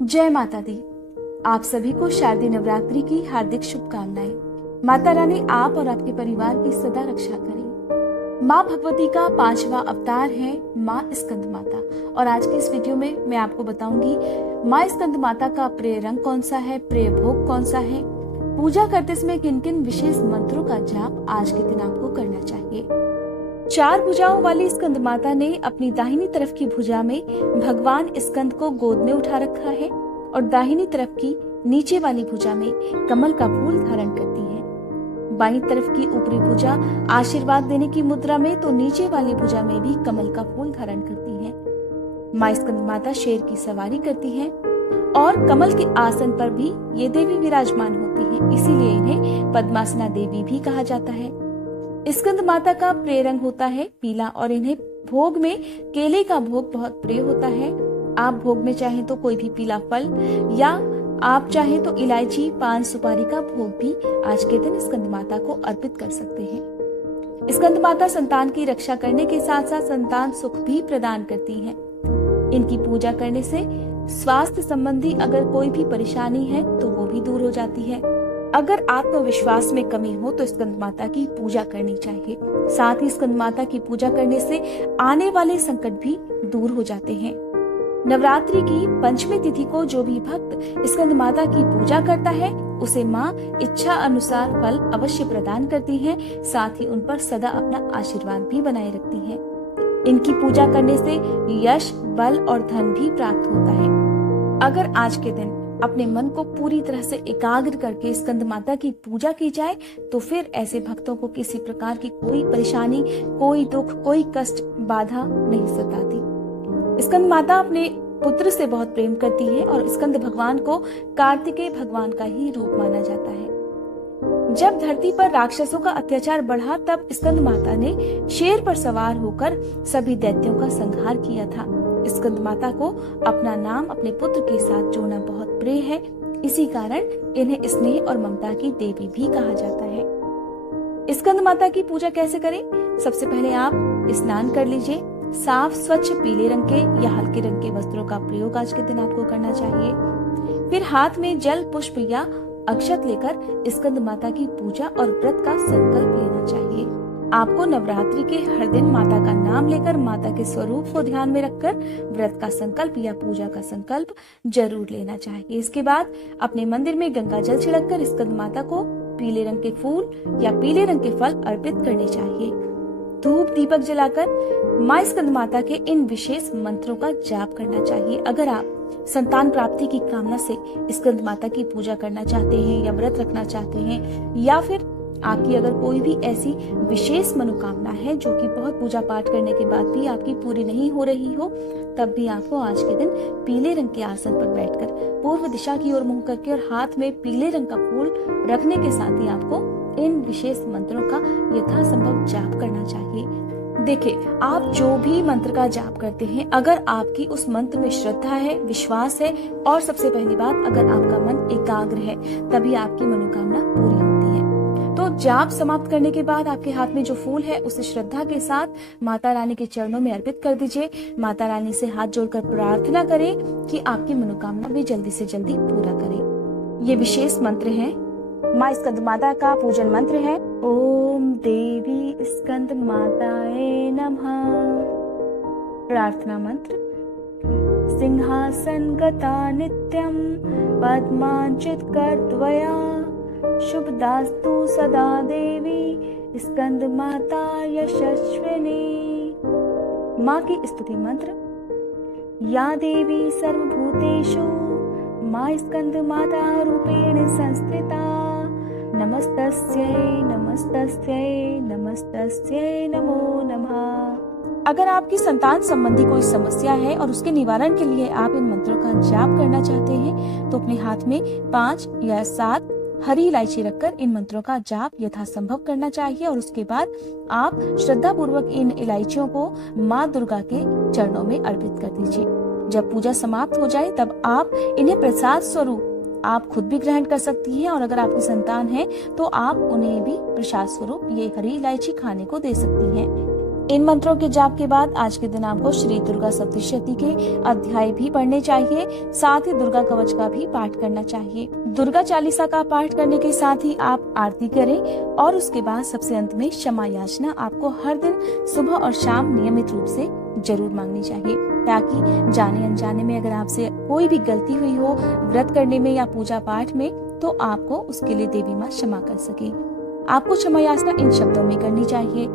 जय माता दी। आप सभी को शारदीय नवरात्रि की हार्दिक शुभकामनाएं। माता रानी आप और आपके परिवार की सदा रक्षा करें। माँ भगवती का 5वां अवतार है माँ स्कंद माता, और आज के इस वीडियो में मैं आपको बताऊंगी माँ स्कंद माता का प्रिय रंग कौन सा है, प्रिय भोग कौन सा है, पूजा करते समय किन किन विशेष मंत्रों का जाप आज के दिन आपको करना चाहिए। 4 भुजाओं वाली स्कंद माता ने अपनी दाहिनी तरफ की भुजा में भगवान स्कंद को गोद में उठा रखा है और दाहिनी तरफ की नीचे वाली भुजा में कमल का फूल धारण करती है। बाईं तरफ की ऊपरी भुजा आशीर्वाद देने की मुद्रा में, तो नीचे वाली भुजा में भी कमल का फूल धारण करती है। माँ स्कंद माता शेर की सवारी करती है और कमल के आसन पर भी ये देवी विराजमान होती है, इसीलिए इन्हें पद्मासना देवी भी कहा जाता है। स्कंद माता का प्रिय रंग होता है पीला, और इन्हें भोग में केले का भोग बहुत प्रिय होता है। आप भोग में चाहें तो कोई भी पीला फल, या आप चाहें तो इलायची, पान, सुपारी का भोग भी आज के दिन स्कंद माता को अर्पित कर सकते हैं। स्कंद माता संतान की रक्षा करने के साथ साथ संतान सुख भी प्रदान करती हैं। इनकी पूजा करने से स्वास्थ्य संबंधी अगर कोई भी परेशानी है तो वो भी दूर हो जाती है। अगर आत्मविश्वास में कमी हो तो स्कंद माता की पूजा करनी चाहिए। साथ ही स्कंद माता की पूजा करने से आने वाले संकट भी दूर हो जाते हैं। नवरात्रि की पंचमी तिथि को जो भी भक्त स्कंद माता की पूजा करता है उसे माँ इच्छा अनुसार फल अवश्य प्रदान करती हैं, साथ ही उन पर सदा अपना आशीर्वाद भी बनाए रखती हैं। इनकी पूजा करने से यश, बल और धन भी प्राप्त होता है। अगर आज के दिन अपने मन को पूरी तरह से एकाग्र करके स्कंद माता की पूजा की जाए तो फिर ऐसे भक्तों को किसी प्रकार की कोई परेशानी, कोई दुख, कोई कष्ट, बाधा नहीं सताती। स्कंद माता अपने पुत्र से बहुत प्रेम करती है और स्कंद भगवान को कार्तिकेय भगवान का ही रूप माना जाता है। जब धरती पर राक्षसों का अत्याचार बढ़ा तब स्कंद माता ने शेर पर सवार होकर सभी दैत्यों का संहार किया था। स्कंद माता को अपना नाम अपने पुत्र के साथ जोड़ना बहुत प्रिय है, इसी कारण इन्हें स्नेह और ममता की देवी भी कहा जाता है। स्कंद माता की पूजा कैसे करें? सबसे पहले आप स्नान कर लीजिए। साफ स्वच्छ पीले रंग के या हल्के रंग के वस्त्रों का प्रयोग आज के दिन आपको करना चाहिए। फिर हाथ में जल, पुष्प या अक्षत लेकर स्कंद माता की पूजा और व्रत का संकल्प लेना चाहिए। आपको नवरात्रि के हर दिन माता का नाम लेकर माता के स्वरूप को ध्यान में रखकर व्रत का संकल्प या पूजा का संकल्प जरूर लेना चाहिए। इसके बाद अपने मंदिर में गंगा जल छिड़ककर स्कंद माता को पीले रंग के फूल या पीले रंग के फल अर्पित करने चाहिए। धूप दीपक जलाकर माँ स्कंद माता के इन विशेष मंत्रों का जाप करना चाहिए। अगर आप संतान प्राप्ति की कामना से स्कंद माता की पूजा करना चाहते हैं या व्रत रखना चाहते हैं, या फिर आपकी अगर कोई भी ऐसी विशेष मनोकामना है जो कि बहुत पूजा पाठ करने के बाद भी आपकी पूरी नहीं हो रही हो, तब भी आपको आज के दिन पीले रंग के आसन पर बैठकर पूर्व दिशा की ओर मुंह करके और हाथ में पीले रंग का फूल रखने के साथ ही आपको इन विशेष मंत्रों का यथासंभव जाप करना चाहिए। देखिए, आप जो भी मंत्र का जाप करते हैं, अगर आपकी उस मंत्र में श्रद्धा है, विश्वास है और सबसे पहली बात अगर आपका मन एकाग्र है, तभी आपकी मनोकामना पूरी होती है। तो जाप समाप्त करने के बाद आपके हाथ में जो फूल है उसे श्रद्धा के साथ माता रानी के चरणों में अर्पित कर दीजिए। माता रानी से हाथ जोड़कर प्रार्थना करें कि आपकी मनोकामना भी जल्दी से जल्दी पूरा करें। ये विशेष मंत्र है। माँ स्कंद माता का पूजन मंत्र है ओम देवी स्कंद माताए नमः। प्रार्थना मंत्र सिंहासन गता नित्यं पद्मांचित कर त्वया शुभदास्तु सदा देवी स्कंद माता यशस्विनी। माँ की स्तुति मंत्र या देवी सर्वभूतेषु माँ स्कंद माता रूपेण संस्थिता नमस्तस्यै नमस्तस्यै नमस्तस्यै नमो नमः। अगर आपकी संतान संबंधी कोई समस्या है और उसके निवारण के लिए आप इन मंत्रों का जाप करना चाहते हैं तो अपने हाथ में 5 या 7 हरी इलायची रखकर इन मंत्रों का जाप यथासंभव करना चाहिए, और उसके बाद आप श्रद्धा पूर्वक इन इलायचियों को माँ दुर्गा के चरणों में अर्पित कर दीजिए। जब पूजा समाप्त हो जाए तब आप इन्हें प्रसाद स्वरूप आप खुद भी ग्रहण कर सकती हैं, और अगर आपकी संतान है तो आप उन्हें भी प्रसाद स्वरूप ये हरी इलायची खाने को दे सकती हैं। इन मंत्रों के जाप के बाद आज के दिन आपको श्री दुर्गा सप्तशती के अध्याय भी पढ़ने चाहिए, साथ ही दुर्गा कवच का भी पाठ करना चाहिए। दुर्गा चालीसा का पाठ करने के साथ ही आप आरती करें और उसके बाद सबसे अंत में क्षमा याचना आपको हर दिन सुबह और शाम नियमित रूप से जरूर मांगनी चाहिए, ताकि जाने अनजाने में अगर आपसे कोई भी गलती हुई हो व्रत करने में या पूजा पाठ में, तो आपको उसके लिए देवी माँ क्षमा कर सके। आपको क्षमा याचना इन शब्दों में करनी चाहिए।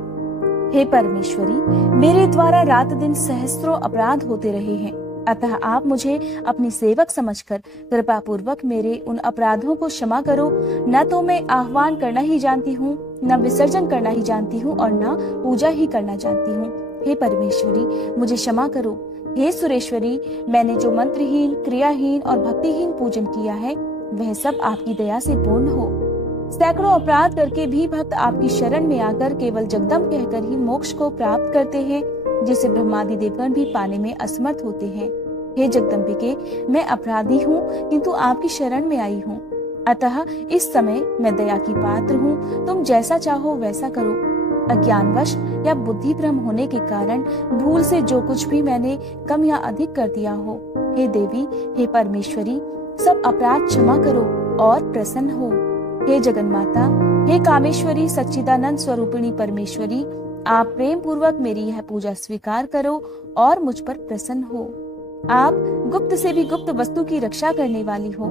हे परमेश्वरी, मेरे द्वारा रात दिन सहस्त्रों अपराध होते रहे हैं, अतः आप मुझे अपनी सेवक समझकर कृपा पूर्वक मेरे उन अपराधों को क्षमा करो। न तो मैं आह्वान करना ही जानती हूँ, न विसर्जन करना ही जानती हूँ और न पूजा ही करना जानती हूँ। हे परमेश्वरी, मुझे क्षमा करो। हे सुरेश्वरी, मैंने जो मंत्रहीन, क्रियाहीन और भक्तिहीन पूजन किया है वह सब आपकी दया से पूर्ण हो। सैकड़ों अपराध करके भी भक्त आपकी शरण में आकर केवल जगदम्ब कहकर ही मोक्ष को प्राप्त करते हैं, जिसे ब्रह्मादि देवगण भी पाने में असमर्थ होते हैं। हे जगदम्बिके, मैं अपराधी हूँ किंतु आपकी शरण में आई हूँ, अतः इस समय मैं दया की पात्र हूँ। तुम जैसा चाहो वैसा करो। अज्ञानवश या बुद्धि भ्रम होने के कारण भूल से जो कुछ भी मैंने कम या अधिक कर दिया हो, हे देवी, हे परमेश्वरी, सब अपराध क्षमा करो और प्रसन्न हो। हे जगन्माता, हे कामेश्वरी, सच्चिदानंद स्वरूपिणी परमेश्वरी, आप प्रेम पूर्वक मेरी यह पूजा स्वीकार करो और मुझ पर प्रसन्न हो। आप गुप्त से भी गुप्त वस्तु की रक्षा करने वाली हो।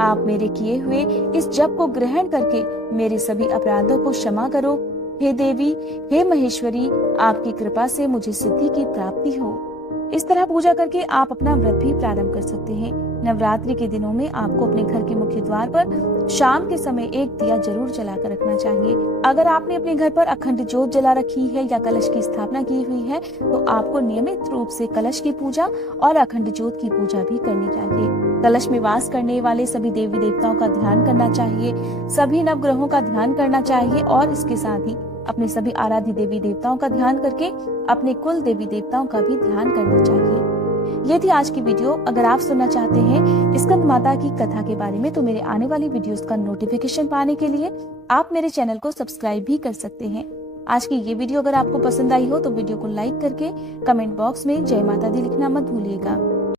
आप मेरे किए हुए इस जप को ग्रहण करके मेरे सभी अपराधों को क्षमा करो। हे देवी, हे महेश्वरी, आपकी कृपा से मुझे सिद्धि की प्राप्ति हो। इस तरह पूजा करके आप अपना व्रत भी प्रारंभ कर सकते हैं। नवरात्रि के दिनों में आपको अपने घर के मुख्य द्वार पर शाम के समय एक दिया जरूर जला कर रखना चाहिए। अगर आपने अपने घर पर अखंड ज्योत जला रखी है या कलश की स्थापना की हुई है, तो आपको नियमित रूप से कलश की पूजा और अखंड ज्योत की पूजा भी करनी चाहिए। कलश में वास करने वाले सभी देवी देवताओं का ध्यान करना चाहिए, सभी नवग्रहों का ध्यान करना चाहिए और इसके साथ ही अपने सभी आराध्य देवी देवताओं का ध्यान करके अपने कुल देवी देवताओं का भी ध्यान करना चाहिए। ये थी आज की वीडियो। अगर आप सुनना चाहते हैं स्कंद माता की कथा के बारे में, तो मेरे आने वाली वीडियोस का नोटिफिकेशन पाने के लिए आप मेरे चैनल को सब्सक्राइब भी कर सकते हैं। आज की ये वीडियो अगर आपको पसंद आई हो तो वीडियो को लाइक करके कमेंट बॉक्स में जय माता दी लिखना मत भूलिएगा।